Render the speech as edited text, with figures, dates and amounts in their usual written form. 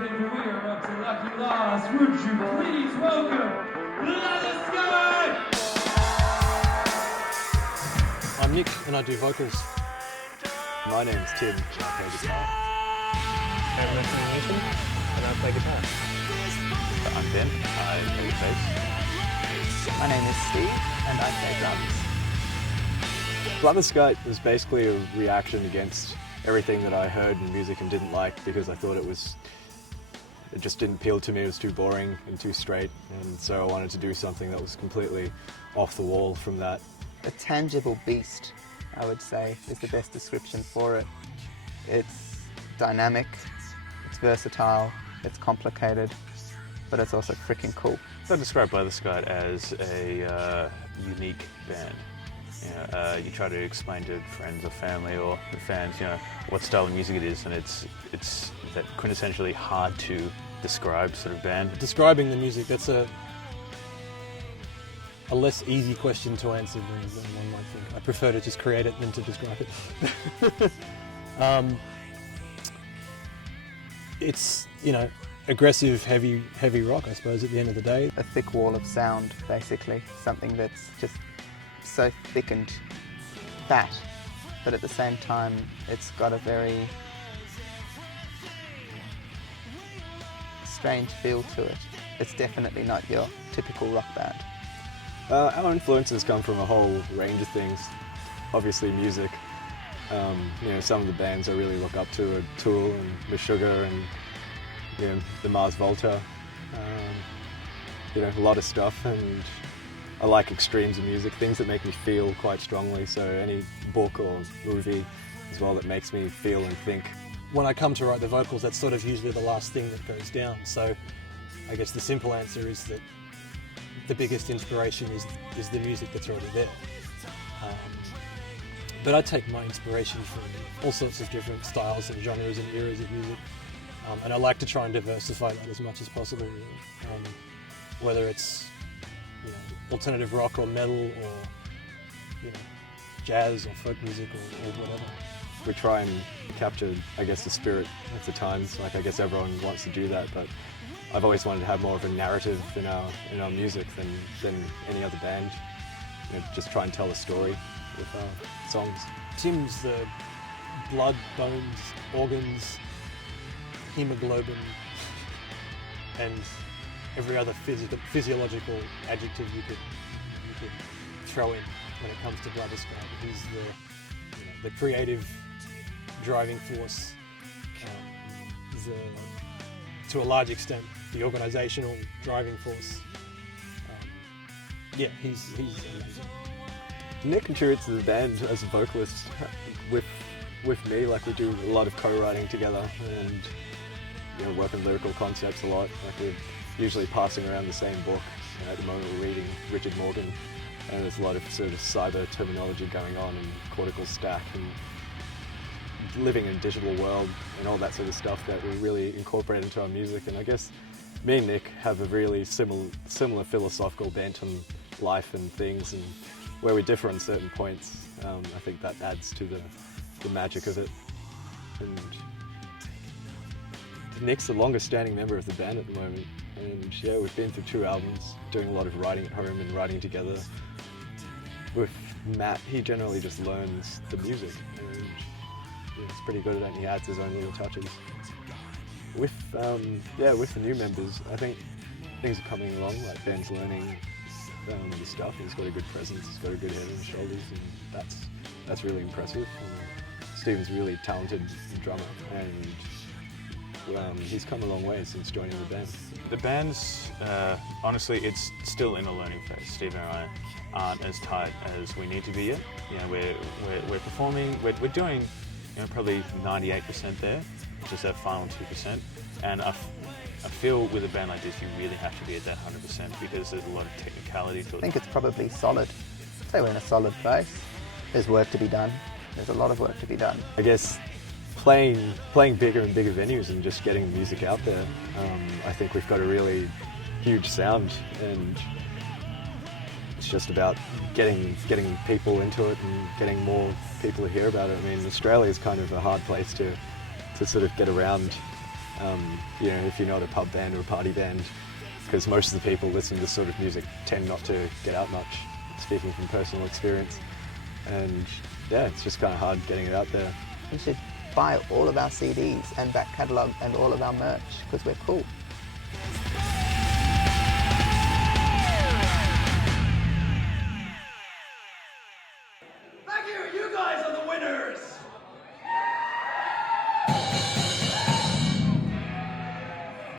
think we are up to lucky loss. Would you please welcome Blatherskite? I'm Nick and I do vocals. My name's Tim and I play guitar. I'm Nathan and I play guitar. I'm Ben, I play bass. My name is Steve and I play drums. Blatherskite was basically a reaction against everything that I heard in music and didn't like, because I thought it just didn't appeal to me. It was too boring and too straight, and so I wanted to do something that was completely off the wall from that. A tangible beast, I would say, is the best description for it. It's dynamic, it's versatile, it's complicated, but it's also freaking cool. I describe Blatherskite as a unique band. You try to explain to friends or family or fans, what style of music it is, and it's that quintessentially hard to describe sort of band. Describing the music, that's a less easy question to answer than one might think. I prefer to just create it than to describe it. It's, aggressive, heavy rock, I suppose, at the end of the day. A thick wall of sound, basically. Something that's just so thick and fat, but at the same time, it's got a very strange feel to it. It's definitely not your typical rock band. Our influences come from a whole range of things. Obviously music. Some of the bands I really look up to are Tool and Meshuggah and the Mars Volta. A lot of stuff, and I like extremes of music, things that make me feel quite strongly. So any book or movie as well that makes me feel and think. When I come to write the vocals, that's sort of usually the last thing that goes down. So I guess the simple answer is that the biggest inspiration is the music that's already there. But I take my inspiration from all sorts of different styles and genres and eras of music. And I like to try and diversify that as much as possible, really. Whether it's alternative rock or metal or jazz or folk music or whatever. We try and capture, the spirit of the times. I guess everyone wants to do that, but I've always wanted to have more of a narrative in our music than any other band. Just try and tell a story with our songs. Tim's the blood, bones, organs, hemoglobin, and every other physiological adjective you could throw in when it comes to Blatherskite. He's the creative driving force, to a large extent the organisational driving force. He's amazing. Nick contributes to the band as a vocalist with me. We do a lot of co-writing together and work on lyrical concepts a lot. We're usually passing around the same book. At the moment we're reading Richard Morgan, and there's a lot of sort of cyber terminology going on, and cortical stack, and living in a digital world and all that sort of stuff that we really incorporate into our music. And I guess me and Nick have a really similar philosophical bent on life and things, and where we differ on certain points, I think that adds to the magic of it. And Nick's the longest standing member of the band at the moment, and we've been through 2 albums, doing a lot of writing at home and writing together. With Matt, he generally just learns the music, and he's pretty good at it, and he adds his own little touches. With the new members, I think things are coming along. Ben's learning the stuff. He's got a good presence. He's got a good head on his shoulders, and that's really impressive. And Stephen's really talented drummer, and he's come a long way since joining the band. The band's, honestly, it's still in a learning phase. Steve and I aren't as tight as we need to be yet. We're performing, we're doing probably 98% there, which is that final 2%. And I feel with a band like this, you really have to be at that 100% because there's a lot of technicality to it. I think it's probably solid. I'd say we're in a solid place. There's work to be done. There's a lot of work to be done. I guess playing bigger and bigger venues and just getting the music out there, I think we've got a really huge sound, and it's just about getting people into it and getting more people to hear about it. I mean, Australia is kind of a hard place to sort of get around You know, if you're not a pub band or a party band, because most of the people listening to this sort of music tend not to get out much, speaking from personal experience. And yeah, it's just kind of hard getting it out there. You should buy all of our CDs and back catalogue and all of our merch because we're cool.